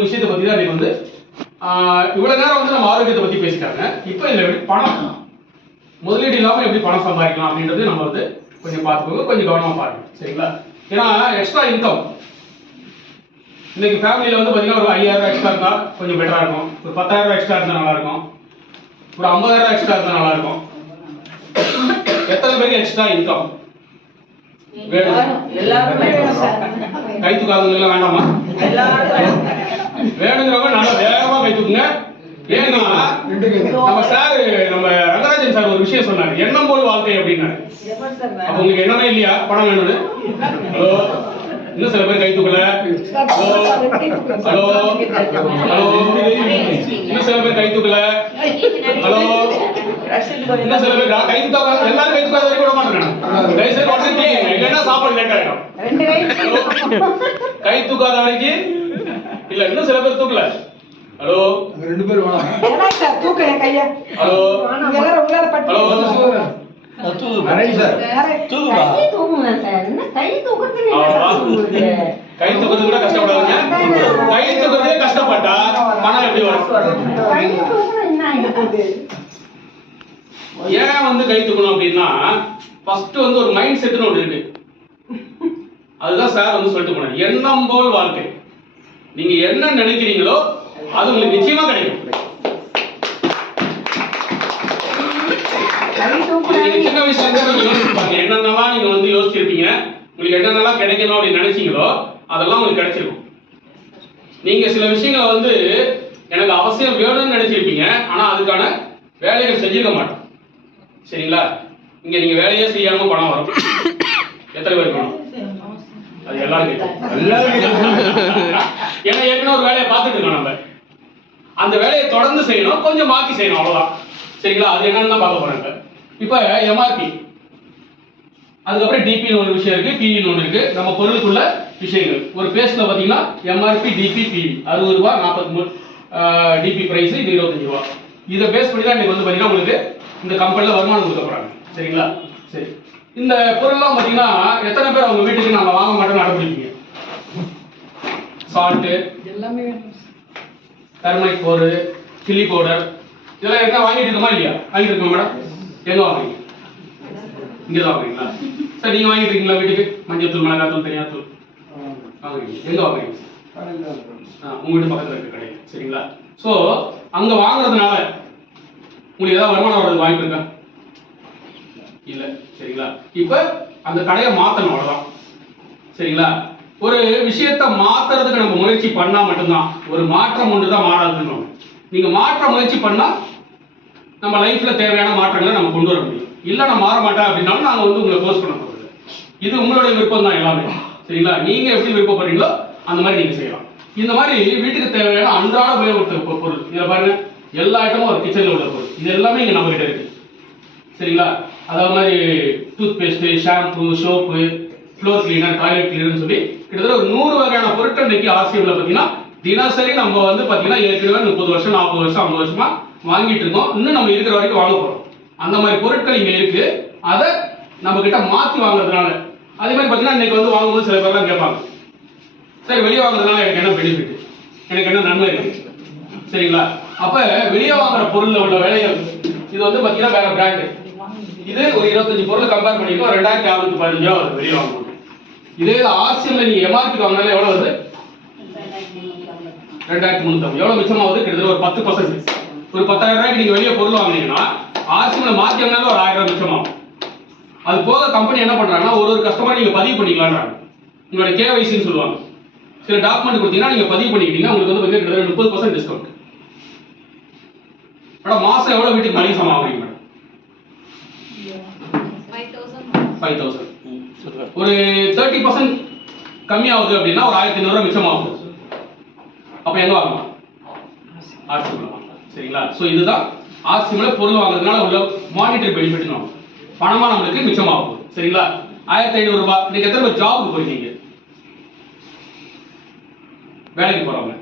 விஷயத்தை பத்தி தான் இன்னைக்கு வந்து இவ்வளவு நேரம் வந்து நம்ம ஆரோக்கியத்தை பத்தி பேசிட்டாங்க. இப்போ இதுல எப்படி பணம் முதலீடு இல்லாம எப்படி பணம் சம்பாதிக்கலாம் அப்படின்றது நம்ம வந்து கொஞ்சம் பார்த்துக்கோங்க, கொஞ்சம் கவனமா பாருங்க, சரிங்களா? ஏன்னா எக்ஸ்ட்ரா இன்கம் இன்னைக்கு ஃபேமிலியில வந்து பாத்தீங்கன்னா ஒரு 5000 எக்ஸ்ட்ரா இருந்தா கொஞ்சம் பெட்டரா இருக்கும். ஒரு 10000 எக்ஸ்ட்ரா இருந்தா நல்லா இருக்கும். ஒரு 50000 எக்ஸ்ட்ரா இருந்தா நல்லா இருக்கும். எத்தனை பேருக்கு எக்ஸ்ட்ரா இன்கம் கை தூக்காதவங்க வேண்டாமா? வேணுங்கிறவங்க நல்லா வேகமா கை தூக்குங்க. ஏன்னா நம்ம சார், நம்ம ரங்கராஜன் சார் ஒரு விஷயம் சொன்னாரு, எண்ணம் போல் வாழ்க்கை அப்படின்னாரு. அப்ப உங்களுக்கு எண்ணமே இல்லையா பணம் வேணும்னு? ஹலோ, இன்னும் சில பேர் கை தூக்கல. ஹலோ ஹலோ, இன்னும் சில பேர் கை தூக்கல. ஹலோ, இன்னும் சில பேர் கை தூக்காத. எல்லாரும் கை தூக்காத கூட மாட்டேன். தயவுசெய்து உடனே இல்லைன்னா சாப்பாடு லேட் ஆயிடும். கை தூக்காத வரைக்கும் இல்ல, இன்னும் சில பேர் தூக்கல. ஹலோ, ரெண்டு பேர் வாங்க. ஏனா சார் தூக்க கையா. ஹலோ எல்லாரும் உங்களால பட்டி. ஹலோ தூக்கு. அரேஞ்ச் சார் தூக்குங்க. கை தூக்குங்க சார். என்ன கை தூக்குறது இல்ல. கை தூக்குறது கூட கஷ்டப்படாதீங்க. கை தூக்குறதே கஷ்டப்பட்டா பணம் எப்படி வரும்? கை தூக்குறது என்ன ஆயிட போகுது? ஏன் வந்து கை தூக்கணும் அப்படின்னா, ஃபர்ஸ்ட் வந்து ஒரு மைண்ட் செட்னு ஒன்று இருக்கு. அதுதான் சார் வந்து சொல்லிட்டு போனார், எண்ணம் போல் வாழ்க்கை. நீங்க என்ன நினைக்கிறீங்களோ அது உங்களுக்கு நிச்சயமா கிடைக்கும். நீங்க சின்ன வயசுல இருந்து நீங்க யோசிப்பாங்க, என்னென்னலாம் நீங்க வந்து யோசிச்சிருப்பீங்க, உங்களுக்கு என்னென்னலாம் கிடைக்கணும் அப்படின்னு நினைச்சீங்களோ அதெல்லாம் உங்களுக்கு கிடைச்சிருக்கும். நீங்க சில விஷயங்களை வந்து எனக்கு அவசியம் வேணும்னு நினைச்சிருப்பீங்க, ஆனா அதுக்கான வேலைகள் செஞ்சிருக்க மாட்டோம், சரிங்களா? இங்க நீங்க வேலையே செய்யாம பணம் வரும். எத்தனை பேர் வேணும்? அது எல்லாரும் ஏன்னா ஏற்கனவே ஒரு வேலையை பார்த்துட்டு இருக்கோம். நம்ம அந்த வேலையை தொடர்ந்து செய்யணும், கொஞ்சம் மாற்றி செய்யணும், அவ்வளவுதான், சரிங்களா? அது என்னன்னு தான் பார்க்க போறாங்க. இப்போ எம்ஆர்பி, அதுக்கப்புறம் டிபின்னு ஒரு விஷயம் இருக்கு, பின்னு ஒன்று இருக்கு. நம்ம பொருளுக்குள்ள விஷயங்கள் ஒரு பேஸ்ட்ல பாத்தீங்கன்னா எம்ஆர்பி, டிபி, பிவி 60 ரூபா, 43 டிபி பிரைஸ், இது 25 ரூபா. இதை பேஸ் பண்ணி தான் இன்னைக்கு வந்து பாத்தீங்கன்னா உங்களுக்கு இந்த கம்பெனில வருமானம் கொடுக்க போறாங்க, சரிங்களா? சரி, இந்த பொருள்லாம் பாத்தீங்கன்னா எத்தனை பேர் அவங்க வீட்டுக்கு நாங்க வாங்க மாட்டோம்னு அடம்பிடிப்பீங்க? சால்ட், எல்லாமே, டர்மரிக் பவுடர், சில்லி பவுடர், இதெல்லாம் என்ன வாங்கிட்டு இருக்கோமா இல்லையா? வாங்கிட்டு இருக்கோம் மேடம். எங்க வாங்குறீங்க? இங்க தான் வாங்குறீங்களா? சார் நீங்க வாங்கிட்டு இருக்கீங்களா வீட்டுக்கு? மஞ்சள் தூள், மிளகாய் தூள், தனியா தூள் வாங்குறீங்க. எங்க வாங்குறீங்க? உங்க வீட்டு பக்கத்துல இருக்க கடை, சரிங்களா? சோ அங்க வாங்குறதுனால உங்களுக்கு ஏதாவது வருமானம் வர்றது வாய்ப்பு இருக்கா? இல்ல, சரிங்களா? இப்ப அந்த கடையை மாத்தணும், அவ்வளவுதான், சரிங்களா? ஒரு விஷயத்தை மாத்துறதுக்கு நம்ம முயற்சி பண்ணா மட்டும்தான், ஒரு மாற்றம் ஒன்றுதான் மாறாதுன்னு. நீங்க மாற்ற முயற்சி பண்ணா நம்ம லைஃப்ல தேவையான மாற்றங்களை நம்ம கொண்டு வர முடியும். இல்ல நான் மாற மாட்டேன் அப்படின்னாலும் நாங்க வந்து உங்களை போஸ்ட் பண்ண போறது. இது உங்களுடைய விருப்பம் தான் எல்லாமே, சரிங்களா? நீங்க எப்படி விருப்பப்படுறீங்களோ அந்த மாதிரி நீங்க செய்யலாம். இந்த மாதிரி வீட்டுக்கு தேவையான அன்றாட உபயோகப்படுத்த பொருள், இதை பாருங்க, எல்லா ஐட்டமும் ஒரு கிச்சன்ல உள்ள பொருள், இது எல்லாமே இங்க நம்ம கிட்ட இருக்கு, சரிங்களா? அதாவது மாதிரி toothpaste, shampoo, soap, floor cleaner, toilet கிளீனர்னு சொல்லி கிட்டத்தட்ட ஒரு 100 வகையான பொருட்கள் இன்னைக்கு ஆசியம்ல பாத்தீங்கன்னா தினசரி நம்ம வந்து பாத்தீங்கன்னா ஏற்கனவே 30 வருஷம், 40 வருஷம், 50 வருஷமா வாங்கிட்டு இருக்கோம். இன்னும் நம்ம இருக்கிற வரைக்கும் வாங்க போறோம். அந்த மாதிரி பொருட்கள் இங்க இருக்கு. அதை நம்ம கிட்ட மாத்தி வாங்குறதுனால, அதே மாதிரி பாத்தீங்கன்னா இன்னைக்கு வந்து வாங்கும்போது சில பேர்லாம் கேட்பாங்க, சரி வெளியே வாங்குறதுனால எனக்கு என்ன பெனிஃபிட், எனக்கு என்ன நன்மை இருக்கு, சரிங்களா? அப்ப வெளியே வாங்குற பொருள்ல உள்ள வேலைகள், இது வந்து பாத்தீங்கன்னா வேற பிராண்ட். இது ஒரு 25 பொருள் கம்பேர் பண்ணிட்டு 2615 வருது வெளியே வாங்கும்போது. இதே ஆர்சிஎம்ல நீங்க எம்ஆர்பி வாங்கினால எவ்வளவு வருது? 2350. எவ்வளவு மிச்சமாவது? கிட்டத்தட்ட ஒரு 10%. ஒரு 10000 ரூபாய்க்கு நீங்க வெளியே பொருள் வாங்குனீங்கன்னா ஆர்சிஎம்ல மாத்தி வாங்கினாலும் ஒரு 1000 ரூபாய் மிச்சமாகும். அது போக கம்பெனி என்ன பண்றாங்கன்னா ஒரு கஸ்டமர் நீங்க பதிவு பண்ணிக்கலாம்ன்றாங்க. உங்களோட கேவைசின்னு சொல்லுவாங்க. சில டாக்குமெண்ட் கொடுத்தீங்கன்னா நீங்க பதிவு பண்ணிக்கிட்டீங்கன்னா உங்களுக்கு வந்து கிட்டத்தட்ட 30% டிஸ்கவுண்ட். மேடம் மாசம் எவ்வளவு வீட்டுக்கு மளிகை சாமான் வாங்குறீங்க? 5000. ஒரு 30% கம்மியாகுது அப்படின்னா ஒரு 1500 ரூபாய் மிச்சமாகும். அப்ப எங்க வாங்கலாம்? ஆர்சிஎம்ல வாங்கலாம், சரிங்களா? சோ இதுதான் ஆர்சிஎம்ல பொருள் வாங்குறதுனால உள்ள மானிட்டரி பெனிஃபிட். பணமா நம்மளுக்கு மிச்சமாகும், சரிங்களா? 1500 ரூபாய். நீங்க எத்தனை பேர் ஜாபுக்கு போயிருக்கீங்க? வேலைக்கு போறவங்க,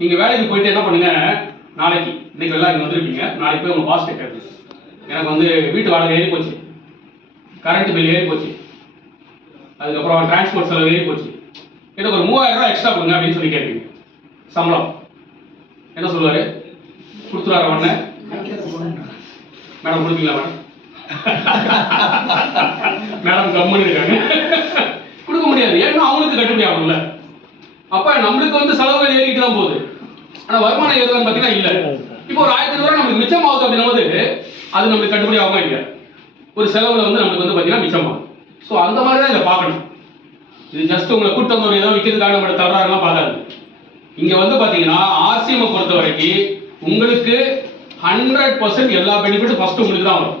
நீங்க வேலைக்கு போயிட்டு என்ன பண்ணுங்க, நாளைக்கு இன்னைக்கு எல்லாம் இங்க வந்திருப்பீங்க, நாளைக்கு போய் உங்க பாஸ் கேட்கறது, எனக்கு வந்து வீட்டு வாடகை ஏறி போச்சு, கரண்ட் பில் ஏறி போச்சு, அதுக்கப்புறம் டிரான்ஸ்போர்ட் செலவு ஏறி போச்சு, எனக்கு ஒரு 3000 ரூபாய் எக்ஸ்ட்ரா கொடுங்க அப்படின்னு சொல்லி கேட்பீங்க. சம்பளம் என்ன சொல்லுவாரு? கொடுத்துருவாரு உடனே. மேடம் கொடுப்பீங்களா மேடம்? மேடம் கம்மனு இருக்காங்க, கொடுக்க முடியாது. ஏன்னா அவங்களுக்கு கட்டுப்படி ஆகணும்ல. அப்ப நம்மளுக்கு வந்து செலவுகள் ஏறிட்டு தான் போகுது, ஆனா வருமானம் ஏறுதான்னு பாத்தீங்கன்னா இல்ல. இப்போ ஒரு 1500 ரூபாய் நமக்கு மிச்சம் ஆகுது அப்படின்னும் போது அது நம்மளுக்கு கட்டுப்படி ஆகுமா இல்லையா? ஒரு செலவுல வந்து நமக்கு வந்து பாத்தீங்கன்னா மிச்சம் ஆகும். ஸோ அந்த மாதிரி தான் இதை பார்க்கணும். இது ஜஸ்ட் உங்களை கூட்டம் வந்து ஒரு ஏதோ விற்கிறதுக்காக நம்ம தவறாரெல்லாம் பார்க்காது. இங்க வந்து பாத்தீங்கன்னா ஆர்சிஎம் பொறுத்த வரைக்கும் உங்களுக்கு 100% எல்லா பெனிஃபிட்டும் ஃபர்ஸ்ட் உங்களுக்கு தான் வரும்.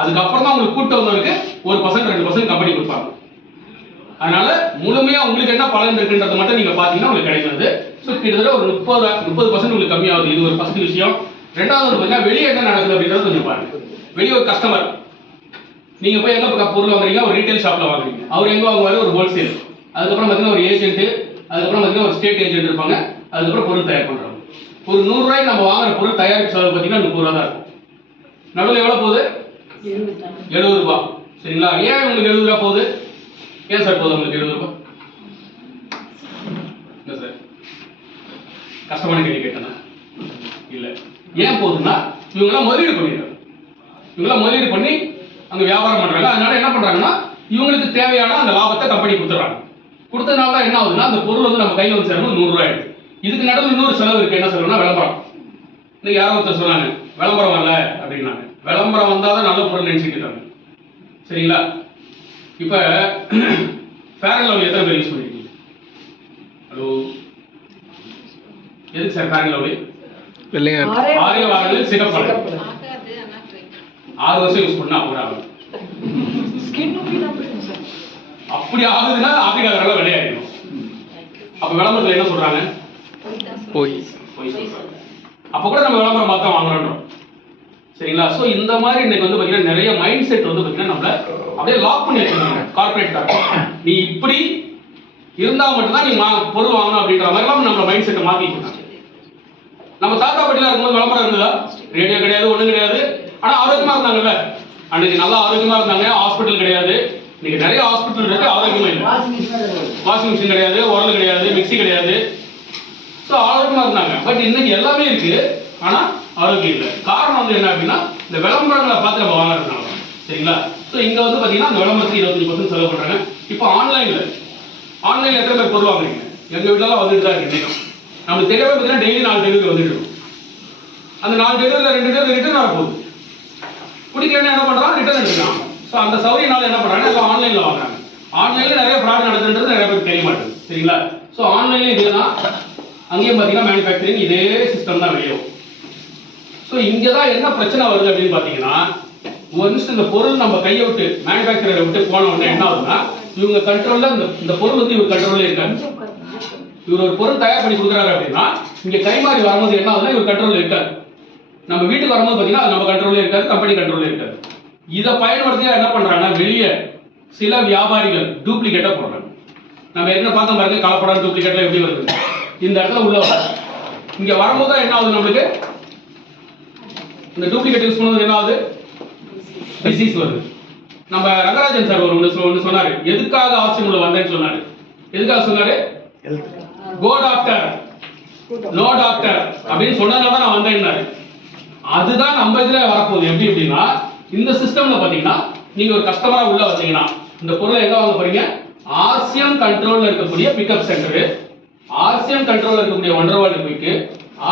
அதுக்கப்புறம் தான் உங்களுக்கு கூட்டம் வந்தவருக்கு 1% 2% கம்பெனி கொடுப்பாங்க. அதனால முழுமையா உங்களுக்கு என்ன பலன் இருக்குன்றத மட்டும் நீங்க பாத்தீங்கன்னா உங்களுக்கு கிடைக்கிறது. ஸோ கிட்டத்தட்ட ஒரு 30% உங்களுக்கு கம்மியாகுது. இது ஒரு ஃபர்ஸ்ட் விஷயம். ரெண்டாவது பார்த்தீங்கன்னா வெளியே என்ன நடக்குது அப்படின்றத கொஞ்சம் பாருங்க. வெளியே ஒரு கஸ்டமர், நீங்க போய் எங்க பொருள் வாங்குறீங்க? ஒரு ரீட்டைல் ஷாப்ல வாங்குறீங்க. அவர் எங்க வாங்குவாரு? ஒரு ஹோல்சேல். அதுக்கப்புறம் பார்த்தீங்கன்னா ஒரு ஏஜென்ட், அதுக்கப்புறம் பார்த்தீங்கன்னா ஒரு ஸ்டேட் ஏஜென்ட் இருப்பாங்க. அதுக்கப்புறம் பொருள் தயார் பண்றாங்க. ஒரு 100 ரூபாய்க்கு நம்ம வாங்குற பொருள் தயாரிப்பு செலவு பார்த்தீங்கன்னா 30 ரூபா தான் இருக்கும். நடுவில் எவ்வளவு போகுது? 70 ரூபாய். சரிங்களா? ஏன் உங்களுக்கு 70 ரூபாய் போகுது? ஏன் சார் போகுது உங்களுக்கு 70 ரூபாய்? இல்லை சார், கஷ்டமான கேள்வி கேட்டேன்னா இல்ல. ஏன் போகுதுன்னா இவங்கெல்லாம் முதலீடு பண்ணிடுறாங்க. இவங்கெல்லாம் முதலீடு பண்ணி அங்க வியாபாரம் பண்றாங்க. அதனால என்ன பண்றாங்கன்னா இவங்களுக்கு தேவையான அந்த லாபத்தை கம்பெனி கொடுத்துறாங்க. கொடுத்ததுனால தான் என்ன ஆகுதுன்னா அந்த பொருள் வந்து நம்ம கையில் வந்து சேரணும் 100 ரூபாய். இதுக்கு நடுவில் இன்னொரு செலவு இருக்கு. என்ன செலவுனா விளம்பரம். இன்னைக்கு யாரோ ஒருத்தர் சொன்னாங்க விளம்பரம் வரல அப்படின்னாங்க. விளம்பரம் வந்தாதான் நல்ல பொருள் நினைச்சுட்டு இருக்காங்க. சரிங்களா? இப்ப ஃபேர் அண்ட் லவ்லி எத்தனை பேர் யூஸ் பண்ணிருக்கீங்க? ஹலோ, எதுக்கு சார் ஃபேர் அண்ட் லவ்லி? ஆரிய வாரங்கள் சிகப்பு 6 வருஷம் யூஸ் பண்ணா அப்படி ஆகும். அப்படி ஆகுதுன்னா ஆப்பிரிக்கால விளையாடணும். அப்ப விளம்பரத்துல என்ன சொல்றாங்க? போய் சொல்றாங்க. அப்ப கூட நம்ம விளம்பரம் பார்த்தா வாங்குறோம். சரிங்களா? சோ இந்த மாதிரி இன்னைக்கு வந்து பாத்தீங்கன்னா நிறைய மைண்ட் செட் வந்து பாத்தீங்கன்னா நம்மள அப்படியே லாக் பண்ணி வச்சிருக்காங்க கார்ப்பரேட் காரங்க. நீ இப்படி இருந்தா மட்டும்தான் நீ பொருள் வாங்கணும் அப்படின்ற மாதிரி எல்லாம் நம்ம மைண்ட் செட்டை மாத்தி வச்சிருக்காங்க. நம்ம தாத்தா பாட்டிலாம் இருக்கும்போது விளம்பரம் இருந்ததா? ரேடியோ கிடையாது, ஒண்ணும் கிடையாது. ஆனா ஆரோக்கியமா இருந்தாங்கல்ல. அன்னைக்கு நல்லா ஆரோக்கியமா இருந்தாங்க. ஹாஸ்பிட்டல் கிடையாது. இன்னைக்கு நிறைய ஹாஸ்பிட்டல் இருக்கு, ஆரோக்கியமா இல்லை. வாஷிங் மிஷின் கிடையாது, உரல் கிடையாது, மிக்சி கிடையாது. ஸோ ஆரோக்கியமா இருந்தாங்க. பட் இன்னைக்கு எல்லாமே இருக்கு, ஆனா ஆரோக்கியம் இல்லை. காரணம் வந்து என்ன அப்படின்னா இந்த விளம்பரங்களை பார்த்து நம்ம வாங்குறதுனால. சரிங்களா? ஸோ இங்க வந்து பாத்தீங்கன்னா அந்த விளம்பரத்துக்கு 25% செலவு பண்றாங்க. இப்போ ஆன்லைன்ல எத்தனை பேர் பொருள் வாங்குறீங்க? எங்க வீட்டுல வந்துட்டு தான் இருக்கு. இன்னைக்கு நமக்கு தெரியவே பார்த்தீங்கன்னா டெய்லி 4 டெலிவரி வந்துட்டு இருக்கும். அந்த 4 டெலிவரியில் 2 டெலிவரி ரிட்டர்ன் வர போகுது. பிடிக்கலன்னா என்ன பண்றாங்க? ரிட்டர்ன் எடுத்துக்கலாம். ஸோ அந்த சௌரியனால என்ன பண்றாங்க? எல்லாம் ஆன்லைன்ல வாங்குறாங்க. ஆன்லைன்ல நிறைய ஃப்ராட் நடக்குதுன்றது நிறைய பேருக்கு தெரிய மாட்டேங்குது. சரிங்களா? ஸோ ஆன்லைன்ல இதுதான், அங்கேயும் பார்த்தீங்கன்னா மேனுஃபேக்சரிங் இதே சிஸ்டம் தான் வெளியும். ஸோ இங்கே தான் என்ன பிரச்சனை வருது அப்படின்னு பார்த்தீங்கன்னா ஒன்ஸ் இந்த பொருள் நம்ம கையை விட்டு மேனுஃபேக்சரரை விட்டு போன உடனே என்ன ஆகுதுன்னா இவங்க கண்ட்ரோல்ல இந்த பொருள் வந்து இவர் கண்ட்ரோல்ல இருக்காரு. இவர் ஒரு பொருள் தயார் பண்ணி கொடுக்குறாரு அப்படின்னா இங்க கைமாறி வரும்போது என்ன ஆகுதுன்னா இவர் கண்ட்ரோல்ல இருக்காரு. நம்ம வீட்டுக்கு வரும்போது பார்த்தீங்கன்னா அது நம்ம கண்ட்ரோல்ல இருக்காது, கம்பெனி கண்ட்ரோல்ல இருக்காது. இதை பயன்படுத்தி என்ன பண்றாங்கன்னா வெளியே சில வியாபாரிகள் டூப்ளிகேட்டா போடுறாங்க. நம்ம என்ன பார்த்தோம் பாருங்க, கலப்படம் டூப்ளிகேட்ல எப்படி வருது. இந்த இடத்துல உள்ள இங்க வரும்போது தான் என்ன ஆகுது, நம்மளுக்கு இந்த டூப்ளிகேட் யூஸ் பண்ணும்போது என்ன ஆகுது, டிசீஸ் வருது. நம்ம ரங்கராஜன் சார் ஒன்று சொன்னாரு, எதுக்காக ஆர்சிஎம் உள்ள வந்தேன்னு சொன்னாரு. எதுக்காக சொன்னாரு? கோ டாக்டர் நோ டாக்டர் அப்படின்னு சொன்னதால தான் நான் வந்தேன்னாரு. அதுதான் நம்ம இதுல வரப்போகுது. எப்படி அப்படின்னா இந்த சிஸ்டம்ல பாத்தீங்கன்னா நீங்க ஒரு கஸ்டமரா உள்ள வந்தீங்கன்னா இந்த பொருளை எங்க வாங்க போறீங்க? ஆர்சிஎம் கண்ட்ரோல்ல இருக்கக்கூடிய பிக்கப் சென்டர், ஆர்சிஎம் கண்ட்ரோல்ல இருக்கக்கூடிய ஒண்டர் வேர்ல்டு குயிக்,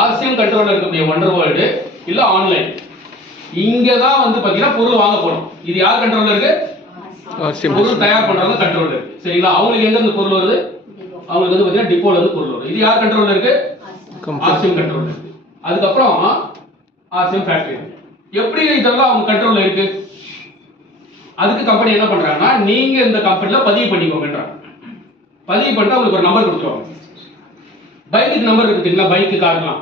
ஆர்சிஎம் கண்ட்ரோல்ல இருக்கக்கூடிய ஒண்டர் வேர்ல்டு இல்ல ஆன்லைன், இங்க தான் வந்து பாத்தீங்கன்னா பொருள் வாங்க போறோம். இது யார் கண்ட்ரோல்ல இருக்கு? பொருள் தயார் பண்றவங்க கண்ட்ரோல்ல இருக்கு. சரிங்களா? அவங்களுக்கு எங்க இருந்து பொருள் வருது? அவங்களுக்கு வந்து பாத்தீங்கன்னா டிப்போல இருந்து பொருள் வருது. இது யார் கண்ட்ரோல்ல இருக்கு? ஆர்சிஎம் கண்ட்ரோல்ல இருக்கு. அதுக்கப்புறம் ஆர்சிஎம் ஃபேக்டரி. எப்படி இதெல்லாம் அவங்க கண்ட்ரோல்ல இருக்கு? அதுக்கு கம்பெனி என்ன பண்றாங்கன்னா நீங்க இந்த கம்பெனில பதிவு பண்ணிக்கோங்கன்றாங்க. பதிவு பண்ணிட்டு உங்களுக்கு ஒரு நம்பர் கொடுத்துருவாங்க. பைக்கு நம்பர் இருக்குங்களா, பைக்கு கார்லாம்,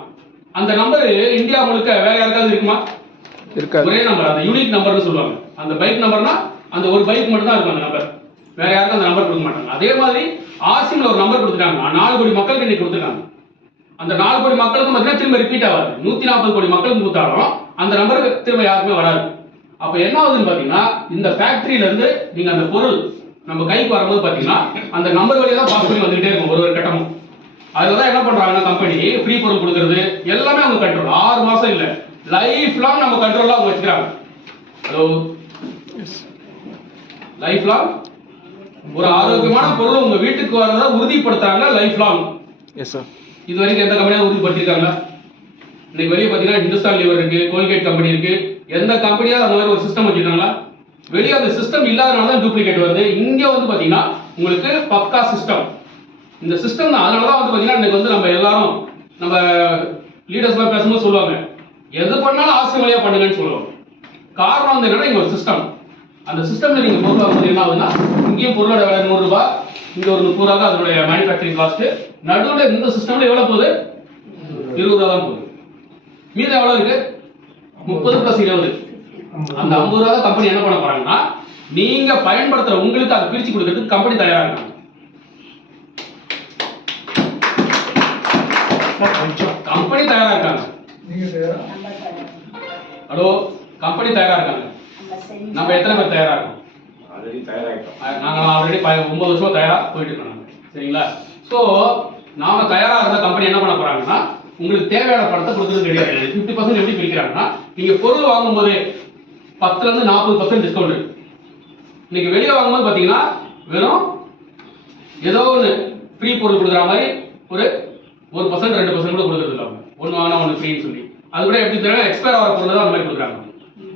அந்த நம்பர் இந்தியா முழுக்க வேற யாருக்காவது இருக்குமா? இருக்காது. ஒரே நம்பர், அந்த யூனிக் நம்பர்னு சொல்லுவாங்க. அந்த பைக் நம்பர்னா அந்த ஒரு பைக் மட்டும் தான் இருக்கும் அந்த நம்பர், வேற யாருக்கும் அந்த நம்பர் கொடுக்க மாட்டாங்க. அதே மாதிரி ஆர்சிஎம்ல ஒரு நம்பர் கொடுத்துட்டாங்க, 4 கோடி மக்களுக்கு இன்னைக்கு கொடுத்துருக்காங்க. அந்த 4 கோடி மக்களுக்கு பார்த்தீங்கன்னா திரும்ப ரிப்பீட் ஆகாது. 140 கோடி மக்களுக்கு கொடுத்தாலும் அந்த நம்பருக்கு திரும்ப யாருக்குமே வராது. அப்ப என்ன ஆகுதுன்னு பாத்தீங்கன்னா இந்த ஃபேக்டரியில இருந்து நீங்க அந்த பொருள் நம்ம கைக்கு வரும்போது பாத்தீங்கன்னா அந்த நம்பர் வழியா தான் பாஸ் பண்ணி வந்துகிட்டே இருக்கும் ஒரு கட்டமும். அதுல தான் என்ன பண்றாங்கன்னா கம்பெனி ஃப்ரீ பொருள் கொடுக்கறது எல்லாமே அவங்க கண்ட்ரோல். 6 மாசம் இல்ல, லைஃப் லாங் நம்ம கண்ட்ரோல்ல அவங்க வச்சுக்கிறாங்க. ஹலோ, லைஃப் லாங் ஒரு ஆரோக்கியமான பொருள் உங்க வீட்டுக்கு வரத உறுதிப்படுத்துறாங்க லைஃப் லாங். Yes sir. இது வரைக்கும் எந்த கம்பெனியும் உறுதிப்படுத்திருக்காங்க? இன்னைக்கு வெளியே பாத்தீங்கன்னா ஹிந்துஸ்தான் லீவர் இருக்கு, கோல்கேட் கம்பெனி இருக்கு. எந்த கம்பெனியாவது அந்த மாதிரி ஒரு சிஸ்டம் வச்சிருக்காங்களா? வெளியே அந்த சிஸ்டம் இல்லாதனால தான் டூப்ளிகேட் வருது. இங்க வந்து பாத்தீங்கன்னா உங்களுக்கு பக்கா சிஸ்டம். இந்த சிஸ்டம் தான். அதனால தான் வந்து பாத்தீங்கன்னா இன்னைக்கு வந்து நம்ம எல்லாரும் நம்ம லீடர்ஸ்லாம் பேசும்போது சொல்லுவாங்க, எது பண்ணாலும் ஆசிரியர் வழியா பண்ணுங்கன்னு சொல்லுவாங்க. காரணம் வந்து என்னன்னா இங்க ஒரு சிஸ்டம். அந்த சிஸ்டம்ல நீங்க பொருள் வாங்கும்போது என்ன ஆகுதுன்னா, இங்கேயும் பொருளோட விலை 100 ரூபாய், இங்க ஒரு 30 ரூபாய் தான் அதனுடைய மேனுஃபேக்சரிங் காஸ்ட். நடுவுல இந்த சிஸ்டம்ல எவ்வளவு போகுது? 20 ரூபாய் தான் போகுது. மீதம் எவ்வளவு இருக்கு? 30 + 20. அந்த 50 ரூபாய் கம்பெனி என்ன பண்ண போறாங்கன்னா, நீங்க பயன்படுத்துற உங்களுக்கு அதை பிரிச்சு கொடுக்கிறதுக்கு கம்பெனி தயாரா இருக்காங்க. கம்பெனி தயாரா இருக்காங்க. ஹலோ, கம்பெனி தயாரா இருக்காங்க. நம்ம எத்தனை பேர் தயாரா இருக்கோம்? நாங்க ஆல்ரெடி 9 வருஷமா தயாரா போயிட்டு இருக்கோம். சரிங்களா? சோ நாம தயாரா இருந்த கம்பெனி என்ன பண்ண போறாங்கன்னா, உங்களுக்கு தேவையான பணத்தை கொடுக்கறது கிடையாது. 50% எப்படி பிரிக்கிறாங்கன்னா, நீங்க பொருள் வாங்கும்போது 10 ல இருந்து 40% டிஸ்கவுண்ட் இருக்கு. இன்னைக்கு வெளியே வாங்கும்போது பாத்தீங்கன்னா வெறும் ஏதோ ஒன்று ஃப்ரீ பொருள் கொடுக்குற மாதிரி ஒரு 1% 2% கூட கொடுக்கறது இல்லை. ஒன்று வாங்கினா ஒன்று ஃப்ரீன்னு சொல்லி அது கூட எப்படி தெரியும், எக்ஸ்பயர் ஆகிற பொருள் தான் அந்த மாதிரி கொடுக்குறாங்க.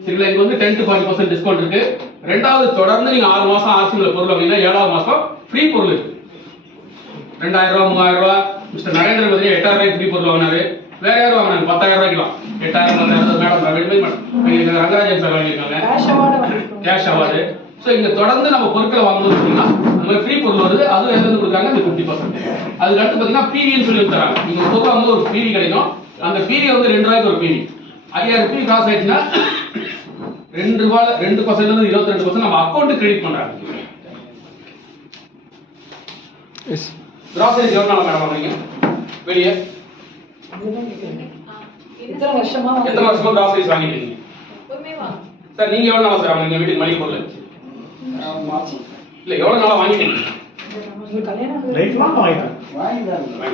சரிங்களா? இது வந்து 10 to 40% டிஸ்கவுண்ட் இருக்கு. ரெண்டாவது, தொடர்ந்து நீங்க 6 மாசம் ஆர்சியில் பொருள் வாங்கினா 7வது மாசம் ஃப்ரீ பொருள் இருக்கு. 2000 ரூபாய் 3000 ரூபாய். மிஸ்டர் நரேந்திர மோடி 8000 ரூபாய்க்கு ஃப்ரீ பொருள் வாங்கினாரு. வேற யாரும் வாங்கினாங்க 10000 ரூபாய்க்கலாம். 8000 10,000 மேடம் ரங்கராஜன் சார் வாங்கியிருக்காங்க கேஷ் அவார்டு. ஸோ இங்க தொடர்ந்து நம்ம பொருட்களை வாங்கும்போது பார்த்தீங்கன்னா அந்த மாதிரி ஃப்ரீ பொருள் வருது. அதுவும் எதுவும் கொடுக்குறாங்க அந்த 50%. அதுக்கு அடுத்து பார்த்தீங்கன்னா பிவின்னு சொல்லி தராங்க. நீங்க பொருள் வாங்கும்போது ஒரு பிவி கிடைக்கும். அந்த பிவி வந்து 2 ரூபாய்க்கு ஒரு பிவி. 5000 பிவி காசு ஆயிடுச்சுன்னா 2 ரூபாய் 2% இருந்து 22% நம்ம அக்கௌண்ட் கிரெடிட் பண்றாங்க. எஸ். கிராசரி எவ்வளவு நாளா மேடம் வாங்குறீங்க வெளியே? எத்தனை வருஷமா கிராசரிஸ் வாங்கிட்டு இருக்கீங்க? சார் நீங்க எவ்வளவு நாளா சார் வாங்குறீங்க வீட்டுக்கு மளிகை பொருள்? இல்ல எவ்வளவு நாளா வாங்கிட்டு இருக்கீங்க? லைஃப் லாங் வாங்கிட்டேன்.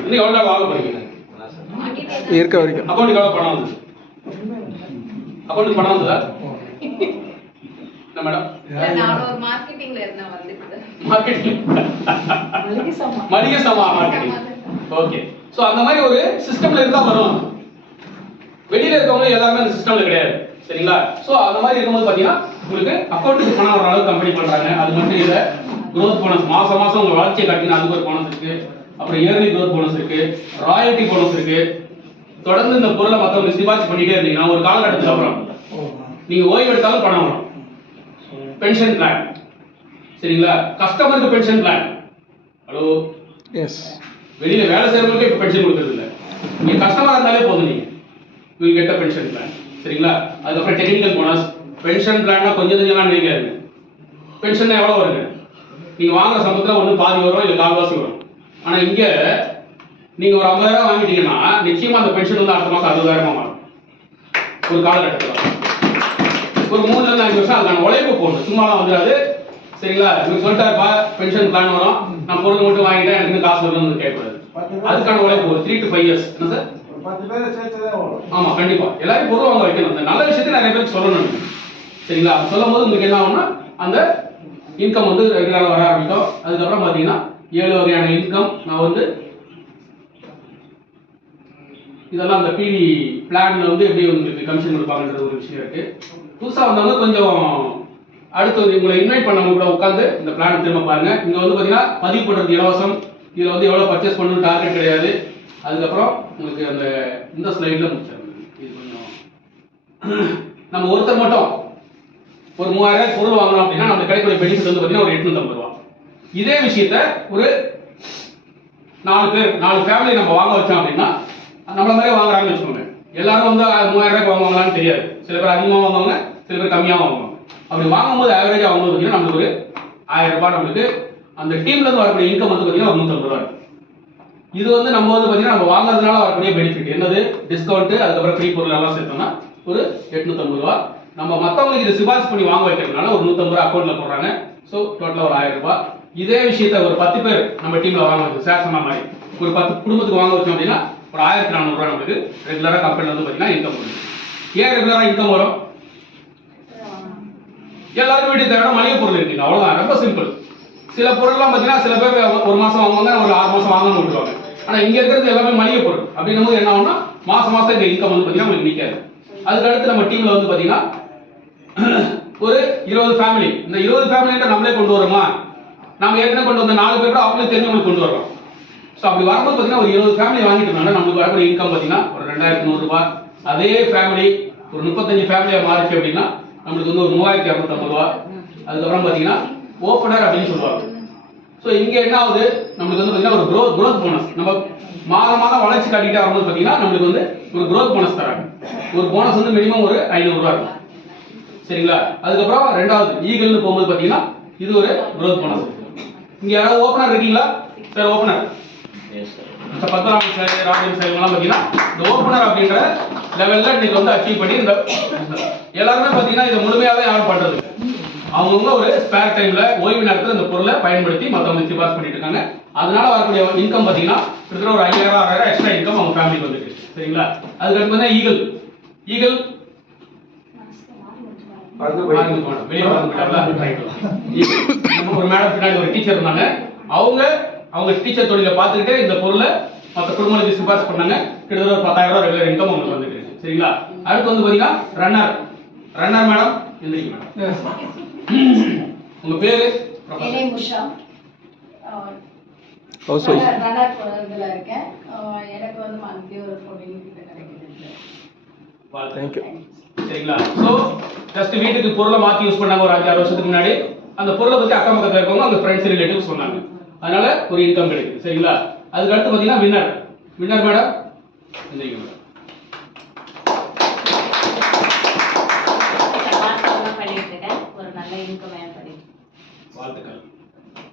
இன்னும் எவ்வளவு நாள் வாங்க போறீங்க? இருக்க வரைக்கும். அக்கௌண்ட்க்கு எவ்வளவு பணம் வந்து? அக்கௌண்ட்க்கு பணம் வந்ததா? என்ன மேடம்? நான் ஒரு மார்க்கெட்டிங்ல இருந்தேன் வந்துட்டு. மார்க்கெட்டிங். மளிகை சாமான் மார்க்கெட்டிங். ஓகே. சோ அந்த மாதிரி ஒரு சிஸ்டம்ல இருந்தா வரும். வெளியில இருக்கவங்க எல்லாரும் அந்த சிஸ்டம்ல கிடையாது. சரிங்களா? சோ அந்த மாதிரி இருக்கும்போது பாத்தீங்கன்னா உங்களுக்கு அக்கௌண்ட்க்கு பணம் வர அளவுக்கு கம்பெனி பண்றாங்க. அது மட்டும் இல்ல, growth போனஸ் மாசம் மாசம் உங்க வளர்ச்சியை காட்டினா அதுக்கு ஒரு போனஸ் இருக்கு. அப்புறம் இயர்லி growth போனஸ் இருக்கு, ராயல்டி போனஸ் இருக்கு. தொடர்ந்து இந்த பொருளை மத்தவங்க சிபாரிசு பண்ணிட்டே இருந்தீங்கன்னா ஒரு காலகட்டத்துக்கு அப்புறம் நீங்க ஓய்வு எடுத்தாலும் பணம் வரும். Pension plan. சரிங்களா? கஸ்டமருக்கு பென்ஷன் பிளான். Hello, S. வெளியில வேலை செய்யறவங்களுக்கு இப்ப பென்ஷன் கொடுக்கறது இல்ல. நீங்க கஸ்டமரா இருந்தாலே போதும், நீங்க you will get a pension plan. சரிங்களா? அதுக்கப்புறம் டெக்னிக்கல் போனஸ். பென்ஷன் பிளான்னா கொஞ்சம் கொஞ்சம் நினைக்காது. பென்ஷன் எவ்வளவு வருங்க? நீங்க வாங்குற சம்பளத்துல ஒண்ணு பாதி வரும், இல்ல கால்வாசி வரும். ஆனா இங்க நீங்க ஒரு 50,000 வாங்கிட்டீங்கன்னா நிச்சயமா அந்த பென்ஷன் வந்து அடுத்த மாசம் 60,000 மாறும். ஒரு காலகட்டத்தில் ஒரு 3 ல இருந்து 5 வருஷம் அதுக்கான உழைப்பு போடணும். சும்மாலாம் வந்துடாது. சரிங்களா? நீங்க சொல்லிட்டாருப்பா பென்ஷன் பிளான் வரும், நான் பொருள் மட்டும் வாங்கிட்டேன் எனக்கு காசு வரும்னு கேட்கக்கூடாது. அதுக்கான உழைப்பு ஒரு 3 to 5 years. என்ன சார்? 10 பேரை சேர்த்துதான் வரும். ஆமா, கண்டிப்பா எல்லாரும் பொருள் வாங்க வைக்கணும். அந்த நல்ல விஷயத்தை நிறைய பேருக்கு சொல்லணும். சரிங்களா? சொல்லும் போது உங்களுக்கு என்ன ஆகும்னா அந்த இன்கம் வந்து ரெகுலரா வர ஆரம்பிக்கும். அதுக்கப்புறம் பாத்தீங்கன்னா 7 வகையான இன்கம். நான் வந்து இதெல்லாம் அந்த பிவி பிளான்ல வந்து எப்படி உங்களுக்கு கமிஷன் கொடுப்பாங்கன்றது ஒரு விஷயம் இருக்கு. புதுசா வந்தவங்க கொஞ்சம் அடுத்து உங்களை இன்வைட் பண்ணவங்க கூட உட்காந்து இந்த பிளான் திரும்ப பாருங்க. இங்க வந்து பாத்தீங்கன்னா பதிவு பண்றது இலவசம். இதுல வந்து எவ்வளவு பர்ச்சேஸ் பண்ணணும் டார்கெட் கிடையாது. அதுக்கப்புறம் உங்களுக்கு அந்த இந்த ஸ்லைட்ல முடிச்சிருங்க. இது கொஞ்சம் நம்ம ஒருத்தர் மட்டும் ஒரு 3000 பொருள் வாங்கணும் அப்படின்னா நம்ம கிடைக்கக்கூடிய பெனிஃபிட் வந்து பாத்தீங்கன்னா ஒரு 850 ரூபாய். இதே விஷயத்த ஒரு 4 பேர் 4 ஃபேமிலி நம்ம வாங்க வச்சோம் அப்படின்னா நம்மள மாதிரியே வாங்குறாங்கன்னு வச்சுக்கோங்க. எல்லாரும் வந்து 3000 ரூபாய்க்கு வாங்குவாங்களான்னு தெரியாது. சில பேர் அதிகமாக வாங்குவாங்க, சில பேர் கம்மியாக வாங்குவாங்க. அப்படி வாங்கும்போது ஆவரேஜா வாங்கும்போது பார்த்தீங்கன்னா நம்மளுக்கு ஒரு 1000 ரூபாய் நம்மளுக்கு அந்த டீம்ல இருந்து வரக்கூடிய இன்கம் வந்து பார்த்தீங்கன்னா ஒரு 150 ரூபாய். இது வந்து நம்ம வந்து பார்த்தீங்கன்னா நம்ம வாங்குறதுனால வரக்கூடிய பெனிஃபிட் என்னது? டிஸ்கவுண்ட், அதுக்கப்புறம் ஃப்ரீ பொருள் எல்லாம் சேர்த்தோம்னா ஒரு 850 ரூபாய். நம்ம மற்றவங்களுக்கு இதை சிபாரிசு பண்ணி வாங்க வைக்கிறதுனால ஒரு 150 ரூபாய் அக்கௌண்ட்ல போடுறாங்க. ஸோ டோட்டலாக ஒரு 1000 ரூபாய். இதே விஷயத்த ஒரு 10 பேர் நம்ம டீம்ல வாங்க வச்சு சேர் சொன்ன மாதிரி ஒரு 10 குடும்பத்துக்கு வாங்க வச்சோம் அப்படின்னா ஒரு 1400 ரூபாய் நமக்கு ரெகுலராக கம்பெனியில் வந்து பார்த்தீங்கன்னா இன்கம் வரும். ஏன் ரெகுலராக இன்கம் வரும்? எல்லாருக்கும் வீட்டுக்கு தேவையான மளிகை பொருள் இருக்குங்க, அவ்வளோதான், ரொம்ப சிம்பிள். சில பொருள்லாம் பார்த்தீங்கன்னா சில பேர் ஒரு மாதம் வாங்குவாங்க, ஒரு 6 மாதம் வாங்கணும்னு விட்டுருவாங்க. ஆனால் இங்கே இருக்கிறது எல்லாமே மளிகை பொருள் அப்படின்னும் போது என்ன ஆகும்னா மாதம் இந்த இன்கம் வந்து பார்த்தீங்கன்னா உங்களுக்கு நிற்காது. அதுக்கு அடுத்து நம்ம டீமில் வந்து பார்த்தீங்கன்னா ஒரு 20 ஃபேமிலி, இந்த 20 ஃபேமிலின்ற நம்மளே கொண்டு வரோமா, நம்ம ஏற்கனவே கொண்டு வந்த 4 பேர் கூட அவங்களே தெரிஞ்சவங்களுக்கு கொண்டு வரோம். ஸோ அப்படி வரும்போது பார்த்தீங்கன்னா ஒரு 20 ஃபேமிலி வாங்கிட்டோம்னா நமக்கு வரக்கூடிய இன்கம் பார்த்தீங்கன்னா ஒரு 2100 ரூபாய். அதே ஃபேமிலி ஒரு 35 ஃபேமிலியாக மாறிச்சு அப்படின்னா நம்மளுக்கு வந்து ஒரு 3250 ரூபா. அதுக்கப்புறம் பார்த்தீங்கன்னா ஓப்பனர் அப்படின்னு சொல்லுவாங்க. ஸோ இங்கே என்ன ஆகுது, நம்மளுக்கு வந்து பார்த்தீங்கன்னா ஒரு க்ரோத் போனஸ். நம்ம மாதம் வளர்ச்சி காட்டிகிட்டே வரும்போது பார்த்தீங்கன்னா நம்மளுக்கு வந்து ஒரு க்ரோத் போனஸ் தராங்க. ஒரு போனஸ் வந்து மினிமம் ஒரு 500 ரூபா இருக்கும், சரிங்களா? அதுக்கப்புறம் ரெண்டாவது ஈகல்னு போகும்போது பார்த்தீங்கன்னா இது ஒரு க்ரோத் போனஸ். இங்கே யாராவது ஓப்பனர் இருக்கீங்களா sir? Opener Padmanabhan sir, Rajan sir இவங்கெல்லாம் பார்த்தீங்கன்னா இந்த ஓப்பனர் அப்படின்ற லெவலில் இன்னைக்கு வந்து அச்சீவ் பண்ணி இந்த எல்லாருமே பார்த்தீங்கன்னா இதை முழுமையாகவே யாரும் பண்ணுறது. அவங்கவுங்க ஒரு ஸ்பேர் டைமில் ஓய்வு நேரத்தில் இந்த பொருளை பயன்படுத்தி மற்றவங்க சிபாஸ் பண்ணிட்டு இருக்காங்க. அதனால வரக்கூடிய இன்கம் பார்த்தீங்கன்னா கிட்டத்தட்ட ஒரு 5000 6000 எக்ஸ்ட்ரா இன்கம் அவங்க ஃபேமிலிக்கு வந்துருக்கு, சரிங்களா? அதுக்கு வந்து ஈகல் வெளியே ஒரு மேடம் பின்னாடி ஒரு டீச்சர் இருந்தாங்க. அவங்க டீச்சர் தொழிலை பார்த்துக்கிட்டே இந்த பொருளை மற்ற குடும்பங்களுக்கு சிபாரிசு பண்ணாங்க. கிட்டத்தட்ட ஒரு 10000 ரூபாய் ரெகுலர் இன்கம் உங்களுக்கு வந்துட்டு இருக்கு, சரிங்களா? அடுத்து வந்து பார்த்தீங்கன்னா ரன்னர் மேடம் எந்திரிங்க மேடம். உங்க பேரு? உஷா. ரன்னர் போறதுல இருக்கேன். எனக்கு வந்து மந்த்லி ஒரு 14 கிட்ட கிடைக்குது. Thank you. சரிங்களா? சோ ஜஸ்ட் வீட்டுக்கு பொருளை மாத்தி யூஸ் பண்ணாங்க ஒரு 5-6 வருஷத்துக்கு முன்னாடி. அந்த பொருளை பத்தி அக்கம் பக்கத்துல இருக்கவங்க அந்த ஃப்ரெண்ட்ஸ் ரிலேட்டிவ்ஸ் சொன்னாங்க, அதனால ஒரு இன்கம் கிடைக்குது, சரிங்களா? அதுக்கு அடுத்து பாத்தீங்கன்னா வின்னர் மேடம் எந்திரிங்க மேடம். வாழ்த்துக்கள்.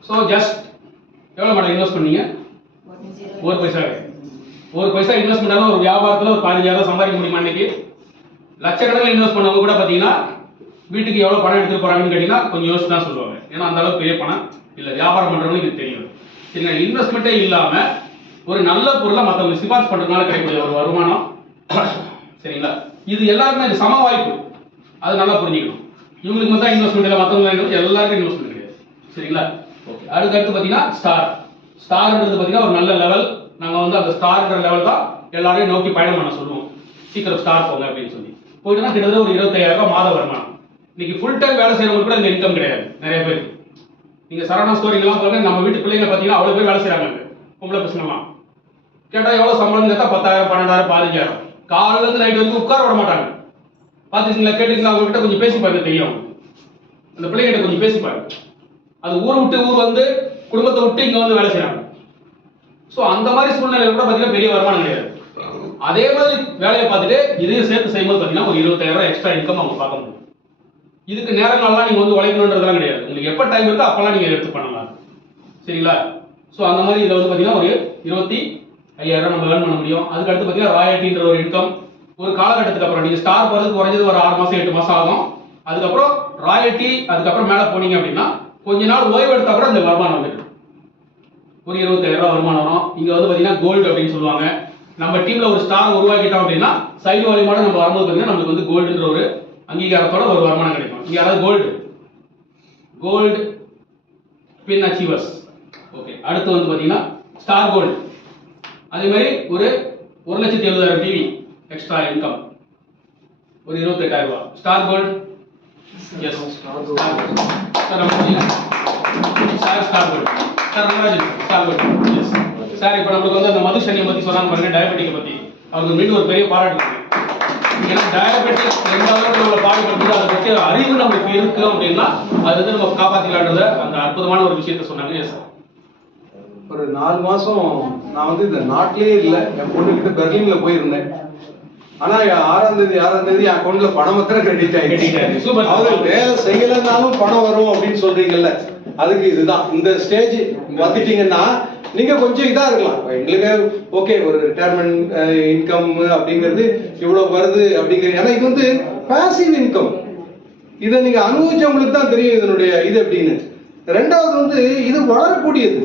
சோ ஜஸ்ட் எவ்வளவு மேடம் இன்வெஸ்ட் பண்ணீங்க? 1 பைசா. 1 பைசா இன்வெஸ்ட் பண்ணாலும் ஒரு வியாபாரத்துல ஒரு 15000 சம்பாதிக்க முடியுமா? இன்னைக்கு லட்சக்கணக்கில் இன்வெஸ்ட் பண்ணவங்க கூட பாத்தீங்கன்னா வீட்டுக்கு எவ்வளவு பணம் எடுத்துட்டு போறாங்கன்னு கேட்டீங்கன்னா கொஞ்சம் யோசிச்சு தான் சொல்லுவாங்க. ஏன்னா அந்த அளவுக்கு பெரிய பணம் இல்ல, வியாபாரம் பண்றவங்களுக்கு இது தெரியும். சரிங்களா? இன்வெஸ்ட்மெண்ட்டே இல்லாம ஒரு நல்ல பொருளை மற்றவங்க சிபாரிசு பண்றதுனால கிடைக்கக்கூடிய ஒரு வருமானம், சரிங்களா? இது எல்லாருக்குமே இது சம வாய்ப்பு, அது நல்லா புரிஞ்சுக்கணும். இவங்களுக்கு மட்டும் இன்வெஸ்ட்மெண்ட் இல்லை, மற்றவங்க எல்லாருக்கும் இன்வெஸ்ட்மெண்ட் கிடையாது, சரிங்களா? ஓகே. அடுத்து பாத்தீங்கன்னா ஸ்டார்ன்றது பாத்தீங்கன்னா ஒரு நல்ல லெவல். நாங்க வந்து அந்த ஸ்டார்ன்ற லெவல் தான் எல்லாரையும் நோக்கி பயணம் பண்ண சொல்லுவோம். சீக்கிரம் ஸ்டார் போங்க அப்படின்னு சொல்லி போயிட்டுனா கிட்டத்தட்ட ஒரு 25000 ரூபாய் மாத வருமானம். இன்னைக்கு ஃபுல் டைம் வேலை செய்யறவங்க கூட இந்த இன்கம் கிடையாது நிறைய பேர். நீங்க சரவணா ஸ்டோரிங்கெல்லாம் பாருங்க, நம்ம வீட்டு பிள்ளைங்க பாத்தீங்கன்னா அவ்வளவு பேர் வேலை செய்யறாங்க. பொம்பளை பசங்கலாம் கேட்டா எவ்வளவு சம்பளம் கேட்டா 10000 12000 15000. காலையில இருந்து நைட் வரைக்கும் உட்கார விட மாட்டாங்க. பாத்துக்கீங்களா? கேட்டுக்கீங்களா? அவங்க கிட்ட கொஞ்சம் பேசி பாருங்க, தெரியும். அந்த பிள்ளைகிட்ட கொஞ்சம் பேசி பாருங்க. அது ஊர் விட்டு ஊர் வந்து குடும்பத்தை விட்டு இங்க வந்து வேலை செய்யறாங்க. சோ அந்த மாதிரி சூழ்நிலையில கூட பாத்தீங்கன்னா பெரிய வருமானம் கிடையாது. அதே மாதிரி வேலையை பார்த்துட்டு இதையும் சேர்த்து செய்யும்போது பாத்தீங்கன்னா ஒரு 20000 ரூபாய் எக்ஸ்ட்ரா இன்கம் அவங்க பார்க்க முடியும். இதுக்கு நேரங்கள்லாம் நீங்க வந்து உழைக்கணுன்றதுலாம் கிடையாது. உங்களுக்கு எப்ப டைம் இருக்கோ அப்பெல்லாம் நீங்க எடுத்து பண்ணலாம், சரிங்களா? சோ அந்த மாதிரி இதுல வந்து பாத்தீங்கன்னா ஒரு 25000 ரூபாய் நம்ம ஏர்ன் பண்ண முடியும். அதுக்கு அடுத்து பாத்தீங்கன்னா ராயல்டின்ற ஒரு இன்கம். ஒரு காலகட்டத்துக்கு அப்புறம் நீங்க ஸ்டார் போறதுக்கு குறைஞ்சது ஒரு 6 மாசம் 8 மாசம் ஆகும். அதுக்கப்புறம் ராயல்டி, அதுக்கப்புறம் மேல போனீங்க அப்படின்னா கொஞ்ச நாள் ஓய்வு எடுத்த அப்புறம் இந்த வருமானம் வந்துடும். ஒரு 20000 ரூபாய் வருமானம் வரும். இங்க வந்து பாத்தீங்கன்னா கோல்டு அப்படின்னு சொல்லுவாங்க. நம்ம டீம்ல ஒரு ஸ்டார் உருவாக்கிட்டோம் அப்படின்னா சைடு வாலியோட நம்ம வரும்போது பாத்தீங்கன்னா நமக்கு வந்து கோல்டுன்ற ஒரு அங்கீகாரத்தோட ஒரு வருமானம் கிடைக்கும். இங்க யாராவது கோல்டு பின் அச்சீவர்ஸ். ஓகே. அடுத்து வந்து பாத்தீங்கன்னா ஸ்டார் கோல்டு. அதே மாதிரி ஒரு 1,70,000 டிவி எக்ஸ்ட்ரா இன்கம், ஒரு 28000 ரூபாய். Star gold. Yes star gold. Sir star gold. Sir Rangarajan star gold. Yes sir. இப்போ நம்மளுக்கு வந்து அந்த மதுசனியை பத்தி சொன்னாங்க பாருங்க, டயபெட்டிக்கை பத்தி. அவருக்கு மீண்டும் ஒரு பெரிய பாராட்டு. ஏன்னா டயபெட்டிக் எந்த அளவுக்கு நம்ம பாடுபடுறது அதை பற்றி அறிவு நமக்கு இருக்கு அப்படின்னா அது வந்து நம்ம காப்பாத்திக்கலான்றத அந்த அற்புதமான ஒரு விஷயத்த சொன்னாங்க. Yes sir. ஒரு 4 மாசம் நான் வந்து இந்த நாட்டிலேயே இல்லை, என் பொண்ணுகிட்ட பெர்லின்ல போயிருந்தேன். ஆனா 6ஆம் தேதி என் அக்கௌண்ட்ல பணம் மாத்திரம் கிரெடிட் ஆயிடுச்சு. அவங்க வேலை செய்யலன்னாலும் பணம் வரும் அப்படின்னு சொல்றீங்கல்ல, அதுக்கு இதுதான். இந்த ஸ்டேஜ் வந்துட்டீங்கன்னா நீங்க கொஞ்சம் இதா இருக்கலாம். எங்களுக்கு ஓகே, ஒரு ரிட்டையர்மெண்ட் இன்கம் அப்படிங்கிறது இவ்வளவு வருது அப்படிங்கிறது. ஏன்னா இது வந்து பாசிவ் இன்கம். இதை நீங்க அனுபவிச்சவங்களுக்கு தான் தெரியும் இதனுடைய இது எப்படின்னு. ரெண்டாவது வந்து இது வளரக்கூடியது.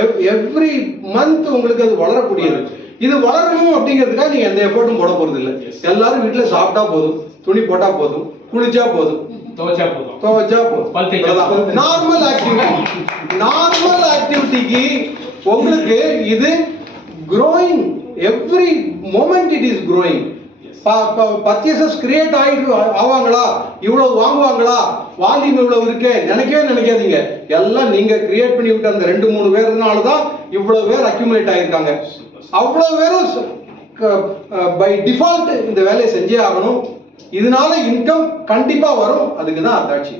எவ்ரி மந்த் உங்களுக்கு அது வளரக்கூடியது. இது வளரணும் அப்படிங்கிறதுக்காக நீங்க எந்த எஃபோர்ட்டும் போட போறது இல்லை. எல்லாரும் வீட்டுல சாப்பிட்டா போதும், துணி போட்டா போதும், குளிச்சா போதும், துவைச்சா போதும். நார்மல் ஆக்டிவிட்டிக்கு உங்களுக்கு இது growing every moment it is growing. Purchases create ஆவாங்களா, இவ்வளவு வாங்குவாங்களா, வால்யூம் இவ்வளவு இருக்கே நினைக்காதீங்க. எல்லாம் நீங்க கிரியேட் பண்ணி விட்ட அந்த 2-3 பேர்னால தான் இவ்வளவு பேர் அக்யூமுலேட் ஆயிருக்காங்க. அவ்வளவு பேரும் பை டிஃபால்ட் இந்த வேலையை செஞ்சே ஆகணும். இதனால இன்கம் கண்டிப்பா வரும். அதுக்கு தான் அத்தாட்சி.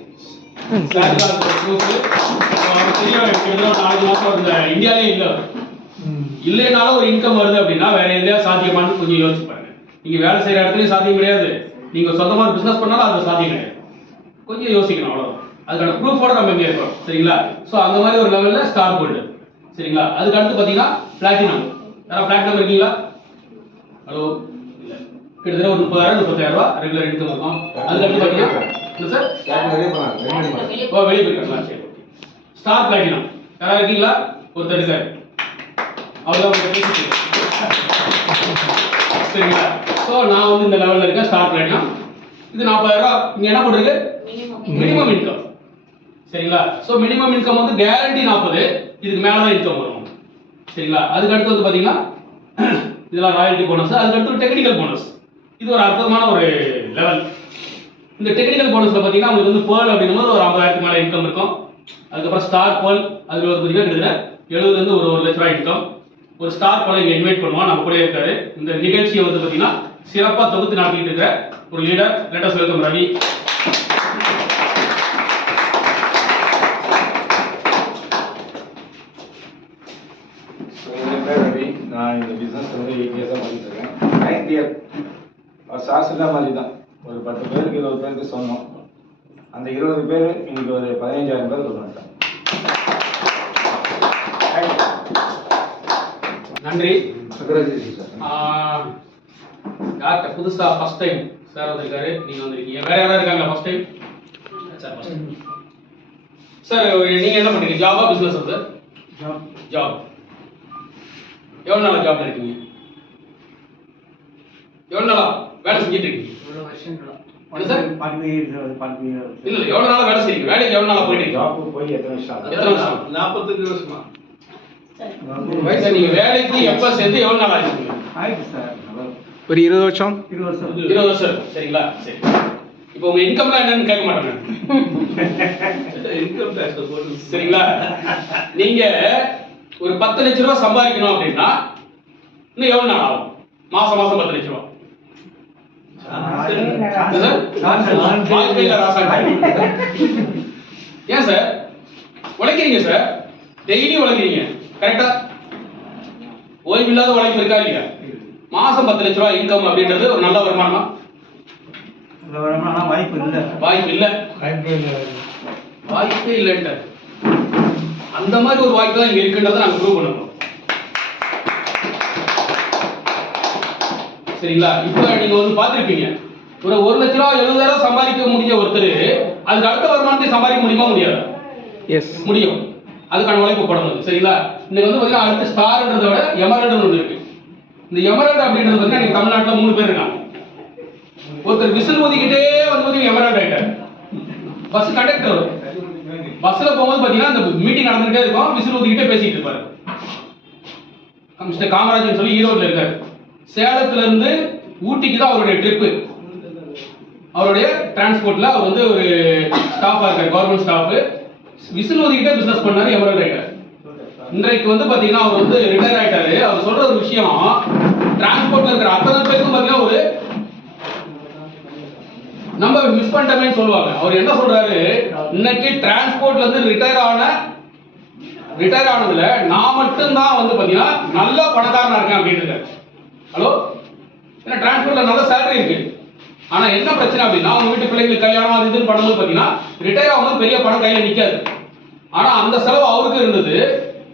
இந்தியாலே இல்லைனாலும் ஒரு இன்கம் வருது அப்படின்னா வேற எதுலயா சாத்தியமானு கொஞ்சம் யோசிச்சு பாருங்க. நீங்க வேலை செய்யற இடத்துலயும் சாத்தியம் கிடையாது, நீங்க சொந்தமா பிசினஸ் பண்ணாலும் அது சாத்தியம் கிடையாது. கொஞ்சம் யோசிக்கணும், அவ்வளவுதான். அதுக்கான ப்ரூஃபோட நம்ம இங்க இருக்கோம், சரிங்களா? சோ அந்த மாதிரி ஒரு லெவல்ல ஸ்டார் கோல்டு, சரிங்களா? அதுக்கு அடுத்து பாத்தீங்கன்னா பிளாட்டினம். யாரா பிளாட்டினம் இருக்கீங்களா? ஹலோ, இல்ல. கிட்டத்தட்ட ஒரு 30,000-35,000 ரூபாய் ரெகுலர் இன்கம் இருக்கும். அதுக்கு அடுத்து பாத்தீங்கன்னா வெளியே போயிருக்காங்களா? சரி, ஸ்டார் பிளாட்டினம் யாரா இருக்கீங்களா? ஒருத்தர் இருக்காரு, அவ்வளவுதான். சரிங்களா? ஸோ நான் வந்து இந்த லெவலில் இருக்கேன், ஸ்டார் பிளாட்டினம். இது 40,000 ரூபாய். இங்கே என்ன பண்ணுறது? மினிமம் இன்கம், சரிங்களா? ஸோ மினிமம் இன்கம் வந்து கேரண்டி 40, இதுக்கு மேலே தான் இன்கம் வரும், சரிங்களா? அதுக்கு அடுத்து வந்து பார்த்தீங்கன்னா இதெல்லாம் ராயல்டி போனஸ். அதுக்கு அடுத்து டெக்னிக்கல் போனஸ். இது ஒரு அற்புதமான ஒரு லெவல். இந்த டெக்னிக்கல் போனஸில் பார்த்தீங்கன்னா உங்களுக்கு வந்து பேர்ல் அப்படிங்கும்போது ஒரு 50,000 மேலே இன்கம் இருக்கும். அதுக்கப்புறம் ஸ்டார் பேர்ல், அதில் வந்து பார்த்தீங்கன்னா கிட்டத்தட்ட 70,000 ஒரு 1 லட்ச ரூபாய் இன்கம். ஒரு ஸ்டார் பேர்ல் இங்கே இன்வைட் பண்ணுவோம், நம்ம கூட இருக்காரு. இந்த நிகழ்ச்சியை வந்து பார்த்தீங்கன்னா சிறப்பாக தொகுத்து நடத்திட்டு இருக்கிற ஒரு leader. Let us welcome Ravi. என் பேர் ரவி. நான் இந்த பிஸ்னஸ் வந்து 8 இயர்ஸாக பண்ணிட்டு இருக்கேன். 9th இயர் சாசுதா மாதிரி தான். ஒரு 10 பேருக்கு 20 பேருக்கு சொன்னோம். அந்த 20 பேர் இன்னைக்கு ஒரு 15,000 பேர் கொண்டு. நன்றி. டாக்டர் புதுசா ஃபர்ஸ்ட் டைம் சார் வந்திருக்காரு, நீங்க வந்திருக்கீங்க. வேற யாரா இருக்காங்க first time? Sir first time. Sir நீங்க என்ன பண்றீங்க? ஜாபா பிசினஸ்? Sir job. எவ்வளவு நாளா ஜாப்ல இருக்கீங்க? எவ்வளவு நாளா வேலை செஞ்சுட்டு இருக்கீங்க? இவ்வளவு வருஷங்களா? Sir 12 years. இல்ல எவ்வளவு நாளா வேலை செய்றீங்க? வேலைக்கு எவ்வளவு நாளா போயிட்டு இருக்கீங்க? ஜாப் போய் எத்தனை வருஷம்? 42 வருஷமா. வயசு நீங்க வேலைக்கு எப்ப சேர்ந்து எவ்வளவு நாள் ஆச்சு? ஆயிடுச்சு சார். ஒரு 20 வருஷம். 20 வருஷம். 20 வருஷம் இருக்கும், சரிங்களா? சரி. இப்போ உங்க இன்கம்லாம் என்னன்னு கேட்க மாட்டேன். இன்கம் டாக்ஸ் போட்டு, சரிங்களா? நீங்க ஒரு 10 லட்ச ரூபாய் சம்பாதிக்கணும் அப்படின்னா இன்னும் எவ்வளவு நாள் ஆகும்? மாசம் 10 லட்ச ரூபாய். ஏன் சார் உழைக்கிறீங்க? சார் டெய்லி உழைக்கிறீங்க, கரெக்டா? ஓய்வு இல்லாத உழைப்பு இருக்கா இல்லையா? மாசம் 10 லட்ச ரூபாய் இன்கம் அப்படின்றது ஒரு நல்ல வருமானமா? வாய்ப்பு இல்லை. வாய்ப்பே இல்லைன்ற அந்த மாதிரி ஒரு வாய்ப்பு தான் இங்க இருக்குன்றதை நாங்க ப்ரூவ் பண்ணணும், சரிங்களா? இப்போ நீங்க வந்து பார்த்திருப்பீங்க, ஒரு 1 லட்ச ரூபாய் 70,000 சம்பாதிக்க முடிஞ்ச ஒருத்தர் அதுக்கு அடுத்த வருமானத்தை சம்பாதிக்க முடியுமா? முடியாது. எஸ் முடியும். அதுக்கான உழைப்பு போடணும், சரிங்களா? இன்னைக்கு வந்து பார்த்தீங்கன்னா அடுத்த ஸ்டார்ன்றதை விட எமரல்டுன்னு ஒன்று இருக்கு. இந்த எமரல்டு அப்படின்றது வந்து எனக்கு தமிழ்நாட்டில் 3 பேர் இருக்காங்க. ஒருத்தர் விசில் ஊதிக்கிட்டே வந்து எமரல்டு ஆயிட்டார். பஸ் கண்டக்டர் பஸ்ல போகும்போது பார்த்தீங்கன்னா அந்த மீட்டிங் நடந்துகிட்டே இருக்கும், விசில் ஊதிக்கிட்டே பேசிட்டு இருப்பாரு. மிஸ்டர் காமராஜன் சொல்லி ஈரோட்ல இருக்காரு. சேலத்துல இருந்து ஊட்டிக்கு தான் அவருடைய ட்ரிப்பு. அவருடைய டிரான்ஸ்போர்ட்ல அவர் வந்து ஒரு ஸ்டாஃபா இருக்காரு, கவர்மெண்ட் ஸ்டாஃப். விசில் ஊதிக்கிட்டே பிசினஸ் பண்ணாரு, எமரல்டு ஆயிட்டாரு. இன்றைக்கு வந்து பாத்தீங்கன்னா அவர் வந்து ரிட்டையர் ஆயிட்டாரு. அவர் சொல்ற ஒரு விஷயம், டிரான்ஸ்போர்ட்ல இருக்கிற அத்தனை பேருக்கும் பாத்தீங்கன்னா ஒரு நம்ம மிஸ் பண்ணிட்டோமேன்னு சொல்லுவாங்க. அவர் என்ன சொல்றாரு, இன்னைக்கு டிரான்ஸ்போர்ட்ல இருந்து ரிட்டையர் ஆனதுல நான் மட்டும்தான் வந்து பாத்தீங்கன்னா நல்ல பணக்காரனா இருக்கேன் அப்படின்னு இருக்காரு. ஹலோ, ஏன்னா டிரான்ஸ்போர்ட்ல நல்ல சேலரி இருக்கு. ஆனா என்ன பிரச்சனை அப்படின்னா, அவங்க வீட்டு பிள்ளைங்களுக்கு கல்யாணம் அது இதுன்னு பண்ணும்போது பாத்தீங்கன்னா ரிட்டையர் ஆகும்போது பெரிய பணம் கையில நிக்காது. ஆனா அந்த செலவு அவருக்கு இருந்தது.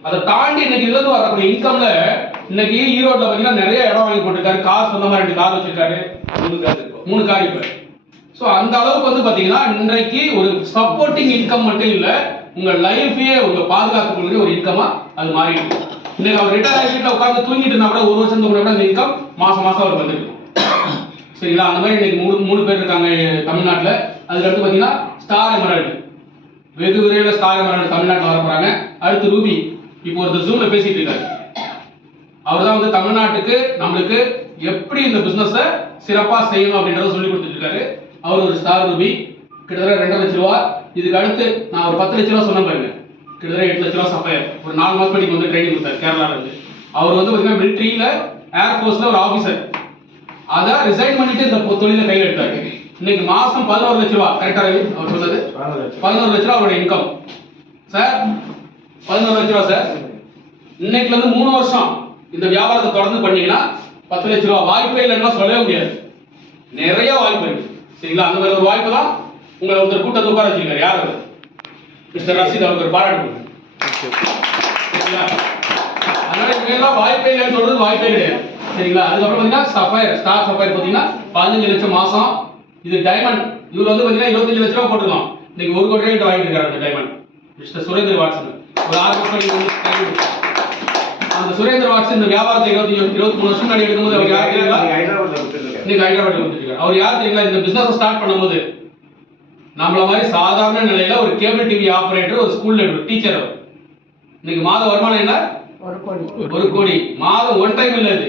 அதை தாண்டி இன்னைக்கு இதுல இருந்து வரக்கூடிய இன்கம்ல இன்னைக்கு ஈரோட்ல பாத்தீங்கன்னா நிறைய இடம் வாங்கி போட்டிருக்காரு. கார் சொந்தமா 2 கார் வச்சிருக்காரு, 3 கார் இப்ப. சோ அந்த அளவுக்கு வந்து பாத்தீங்கன்னா இன்றைக்கு ஒரு சப்போர்ட்டிங் இன்கம் மட்டும் இல்ல, உங்க லைஃபையே உங்க பாதுகாக்கக்கூடிய ஒரு இன்கமா அது மாறிடுது. இன்னைக்கு அவர் ரிட்டையர் ஆகி வீட்டில் உட்காந்து தூங்கிட்டு இருந்தா கூட 1 வருஷத்துக்கு கூட அந்த இன்கம் மாசம் அவருக்கு வந்துருக்கு. சரிங்களா? அந்த மாதிரி இன்னைக்கு 3 பேர் இருக்காங்க தமிழ்நாட்டில். அதுக்கு அடுத்து பார்த்தீங்கன்னா ஸ்டார் எமரால்டு, வெகு விரைவில் ஸ்டார் எமரால்டு தமிழ்நாட்டில் வர போறாங்க. அடுத்து ரூபி, இப்போ ஒருத்தர் ஜூம்ல பேசிட்டு இருக்காரு. அவர் தான் வந்து தமிழ்நாட்டுக்கு நம்மளுக்கு எப்படி இந்த பிசினஸை சிறப்பாக செய்யணும் அப்படின்றத சொல்லி கொடுத்துட்டு இருக்காரு. அவர் ஒரு ஸ்டார் ரூபி, கிட்டத்தட்ட 2.5 லட்ச ரூபா. இதுக்கு அடுத்து நான் ஒரு 10 லட்ச ரூபா சொன்ன பாருங்க, கிட்டத்தட்ட 8 லட்ச ரூபா சஃபயர். ஒரு 4 மாசம் படிக்கு வந்து ட்ரைனிங் கொடுத்தாரு கேரளால இருந்து. அவர் வந்து பார்த்தீங்கன்னா மிலிட்ரியில ஏர்ஃபோர்ஸ்ல ஒரு ஆஃபீஸர், அதை ரிசைன் பண்ணிட்டு இந்த தொழிலை கையில் எடுத்தாரு. இன்னைக்கு மாசம் 11 லட்ச ரூபா. கரெக்டா அவர் சொன்னது 11 லட்ச ரூபா அவரோட இன்கம். சார் 11 லட்ச ரூபா சார். இன்னைக்குல இருந்து 3 வருஷம் இந்த வியாபாரத்தை தொடர்ந்து பண்ணீங்கன்னா 10 லட்ச ரூபா. வாய்ப்பே இல்லைன்னா சொல்லவே முடியாது, நிறைய வாய்ப்பு இருக்கு. சரிங்களா? அந்த மாதிரி ஒரு வாய்ப்பு தான் உங்களை ஒருத்தர் கூட்டத்தை உட்கார வச்சிருக்காரு. யார் அவர்? மிஸ்டர் ரஷீத். அவருக்கு ஒரு பாராட்டு கொடுங்க. சரிங்களா? அதனால இவங்கெல்லாம் வாய்ப்பே இல்லைன்னு சொல்றது வாய்ப்பே கிடையாது. சரிங்களா? அதுக்கப்புறம் பார்த்தீங்கன்னா சஃபயர், ஸ்டார் சஃபயர் பார்த்தீங்கன்னா 15 லட்சம் மாசம். இது டைமண்ட். இவர் வந்து பார்த்தீங்கன்னா 25 லட்ச ரூபா போட்டுக்கலாம். இன்னைக்கு 1 கோடி ரூபாய் வாங்கிட்டு இருக்காரு அந்த டைமண்ட். மிஸ்டர் சுரேந்தர் வாட்சன் ஒரு 6 வருஷம். அந்த சுரேந்தர் வாட்சன் இந்த வியாபாரத்தை 23 வருஷம் முன்னாடி எடுக்கும்போது அவர் யார் தெரியுங்களா? இன்னைக்கு ஹைதராபாத்ல வந்துருக்காரு. அவர் யார் தெரியுங்களா? இந்த பிசினஸ் ஸ்டார்ட் பண்ணும்போது நம்மள மாதிரி சாதாரண நிலையில ஒரு கேபிள் டிவி ஆபரேட்டர், ஒரு ஸ்கூல்ல டீச்சர். அவர் இன்னைக்கு மாத வருமானம் என்ன? 1 கோடி. மாதம் ஒன் டைம் இல்ல, இது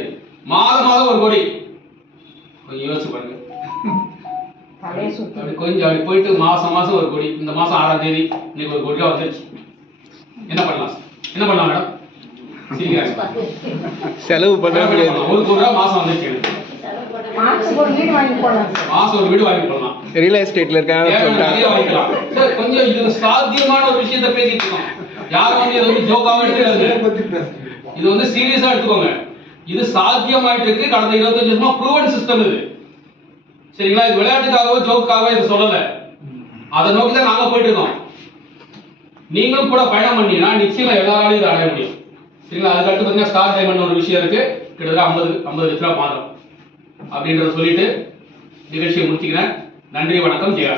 மாதம் 1 கோடி. கொஞ்சம் யோசிச்சு பாருங்க. அப்படி கொஞ்சம் அப்படி போயிட்டு மாசம் 1 கோடி. இந்த மாசம் 6ஆம் தேதி இன்னைக்கு 1 கோடி ரூபாய் வந்துருச்சு. என்ன பண்ணலாம் மேடம்? செலவு பண்ண முடியாது. 1 கோடி ரூபாய் மாசம் வந்துருச்சு. மாசம் ஒரு வீடு வாங்கி போடலாம். ரியல் எஸ்டேட்ல இருக்காங்க வாங்கிக்கலாம் சார். கொஞ்சம் இது சாத்தியமான ஒரு விஷயத்தை பேசிட்டு இருக்கோம். யாரும் வந்து இதை வந்து ஜோக்காக எடுத்துக்காது, இது வந்து சீரியஸா எடுத்துக்கோங்க. இது சாத்தியமாயிட்டு இருக்கு. கடந்த 25 வருஷமா ப்ரூவன் சிஸ்டம் இது. சரிங்களா? இது விளையாட்டுக்காகவோ ஜோக்காகவோ இது சொல்லல. அதை நோக்கி தான் நாங்க போயிட்டு இருக்கோம். நீங்களும் கூட பயணம் பண்ணீங்கன்னா நிச்சயமா எல்லாராலையும் இதை அடைய முடியும். சரிங்களா? அதுக்கு அடுத்து பார்த்தீங்கன்னா ஸ்டார் டைமண்ட் ஒரு விஷயம் இருக்கு. கிட்டத்தட்ட 50 லட்ச ரூபாய் மாதம் அப்படின்றத சொல்லிட்டு நிகழ்ச்சியை முடிச்சுக்கிறேன். நன்றி, வணக்கம், ஜெயா.